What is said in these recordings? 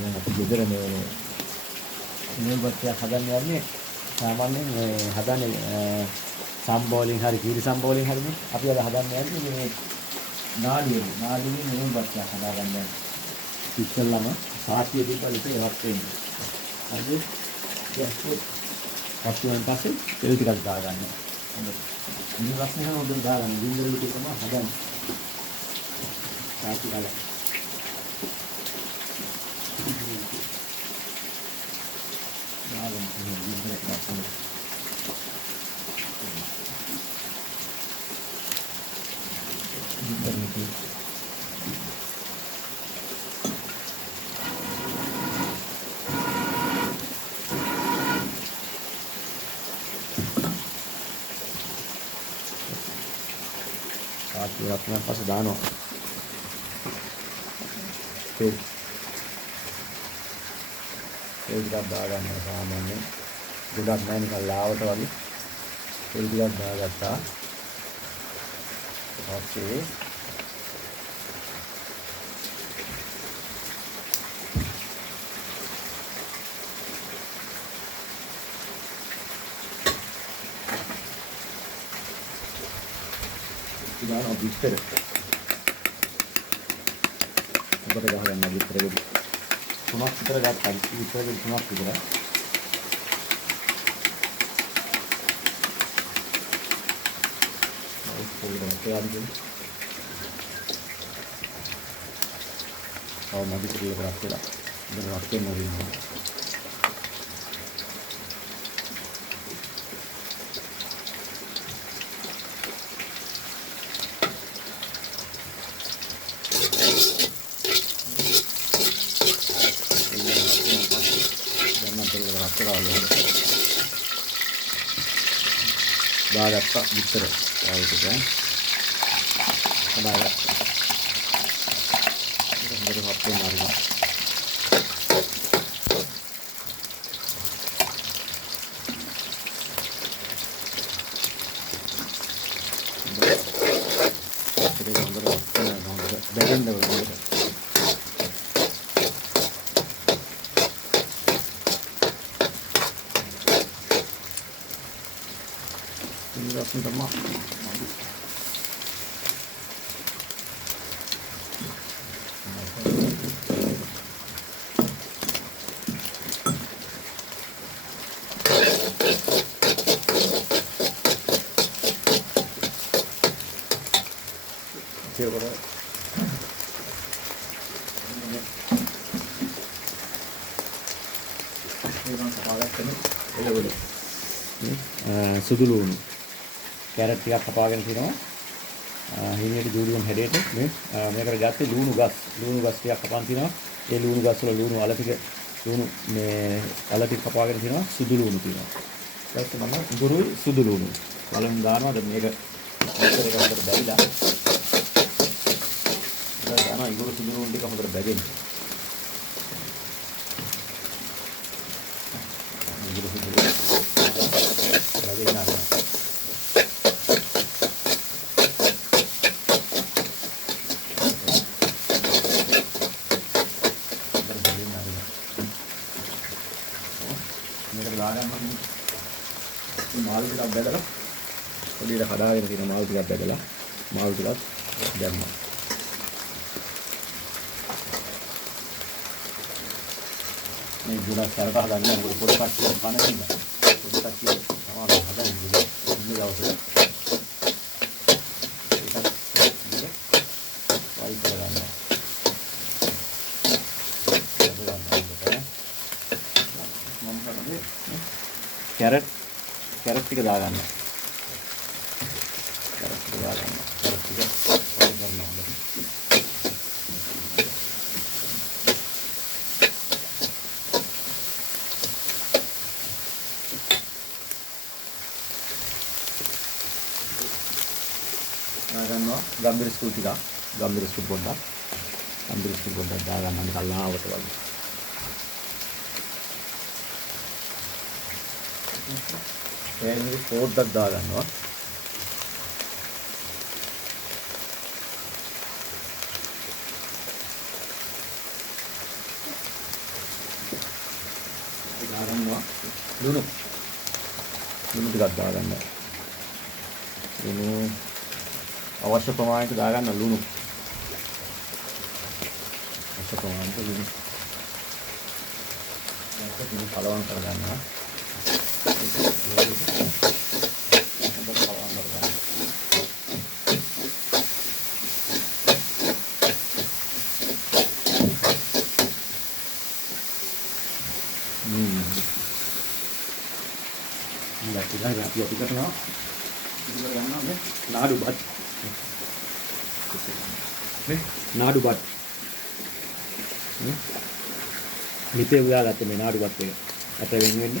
දැන් අපි ගෙදර මේ නියුල්පත්තියක් හදන්න යන්නේ සාමාන්‍යයෙන් මේ හදන්නේ සම්බෝලෙන් හරි කීරි සම්බෝලෙන් හරිනේ. අපි අද හදන්න යන්නේ මේ නාඩියේ නියුල්පත්තියක් හදාගන්න යන්නේ. ඉස්සෙල්ලාම සාතිය දීපලිට ඒවත් වෙන්නේ. හරිද? පස්වෙන් පස්සේ තෙල් ටිකක් දාගන්න. හොඳයි. ඉනි රස්නේ නම් හොඳට දාගන්න. ගින්දර ටික තමයි හදන්නේ. සාති වල. දාගන්න ගින්දර ටිකක් හොඳයි. ගින්දර ටික Aku nak pas dano. Tuh. Kita bagan sama ni. Budak main kalau tu lagi. Kita bagan ta. Okay. Kita nak bister. Kita dah dah nak bister lagi. Tumak kita dah tak bister lagi tumak kita. Kita lagi. Oh, nak bister lagi berapa lah? Berapa mari? Bagat tak bitter kalau itu kan bagat kita baru hapun harga kita baru hapun bagian dulu minta maaf. සුදු ලුණු carrot ටිකක් කපාගෙන තිනවා හිමියට ජූලියම් හැඩයට මේ මේකට ගත්තේ ලුණු ගස් ටිකක් කපන් තිනවා ඒ ලුණු ගස් වල ලුණු අල ටික ලුණු මේ අල ටික කපාගෙන තිනවා සුදු ලුණු තිනවා ඊට පස්සේ මම උගුරුයි සුදු ලුණු බලමු දානවාද මේක විතර එක හොඳට බැරිලා දානවා උගුරු සුදු ලුණු ටික හොඳට බැදෙන්න උගුරු සුදු ලුණු බැදෙන්න ආරම්භ මාළු ටිකක් බැදලා පොඩියට කඩාගෙන තියෙන මාළු ටිකක් බැදලා මාළු ටිකක් දැම්මා. මේ ගුණා සරක හදන්න මොකද පොඩි කට්ටියක් පණ දෙන්න. පොඩි කට්ටිය තමයි හදන්නේ ඉන්නේ දවසේ. වයි කරගන්නවා. මම කරන්නේ කැරට් ටික දාගන්න. කැරට් ටික දාගන්න. කැරට් ටික වඩ කරනවා. දාගන්නවා ගම්බිරි ස්කූල් ටික. ගම්බිරි ස්කූල් පොඩ්ඩක්. ගම්බිරි ස්කූල් පොඩ්ඩක් දාගන්න කල්ලාවට වගේ. පොඩ්ඩක් දාගන්නවා. ලුණු ටිකක් දාගන්න. ලුණු අවශ්‍ය ප්‍රමාණයට දාගන්න ලුණු. අවශ්‍ය ප්‍රමාණයට ලුණු. ඒක කලවම් කරගන්නවා. Jadi kita nadu bat, nadu bat. Mite udah lah tuh nadu bat ya. Atau ini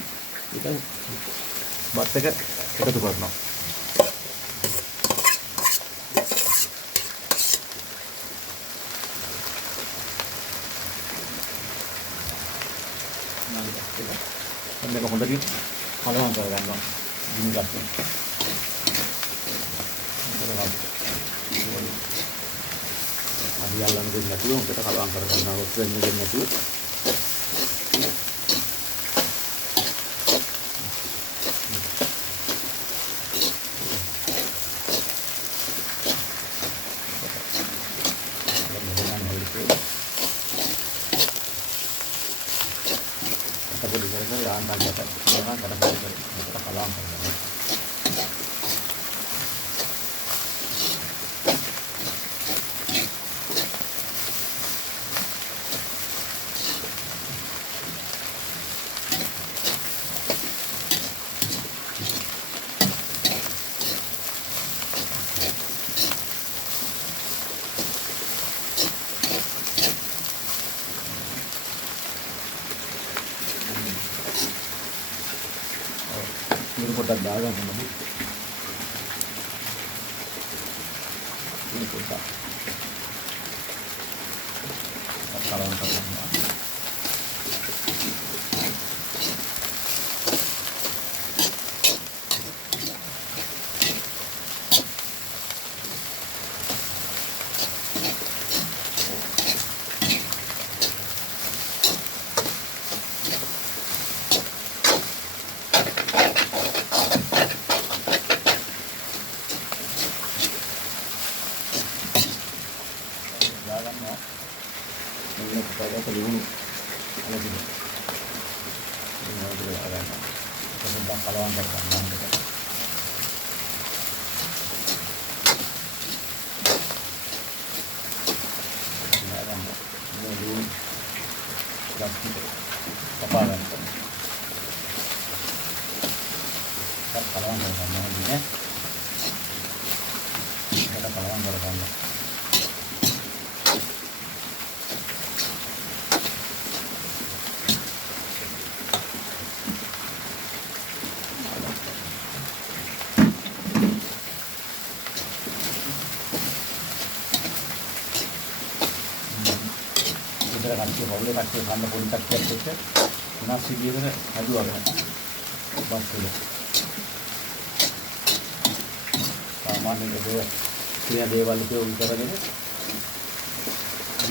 kita bat kita tuh karena. Sampai kau tadi kalau angkat kan, ini gas. Abi jalan ke sini tuh, kita kalau angkat kan, aku sering ngeliatnya tuh. Tapi di sana jangan tanya kan, jangan kadang-kadang kita kalau angkat. Ini kotak dagang sama bu. Ini kotak. Kalau angkat semua. Ini supaya terlulu ada juga. Ini juga ada. Sebentar kalau angkat kanan kita. Ini ada. Ini dulu. Plastik. Kapalan. Kalau angkat kanan ini ya. Kita kalau angkat kanan. Kasih boleh kasih sampai kontak kerja nasi dia kan aduh apa bas dulu सामान ini dua punya dewa itu bicara ini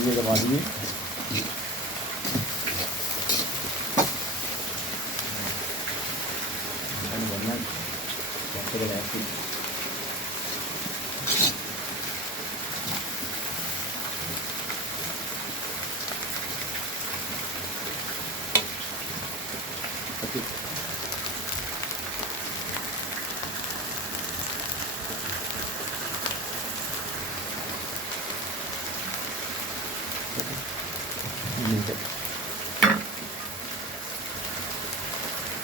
dia kemana ini ini banyak waktu lagi ini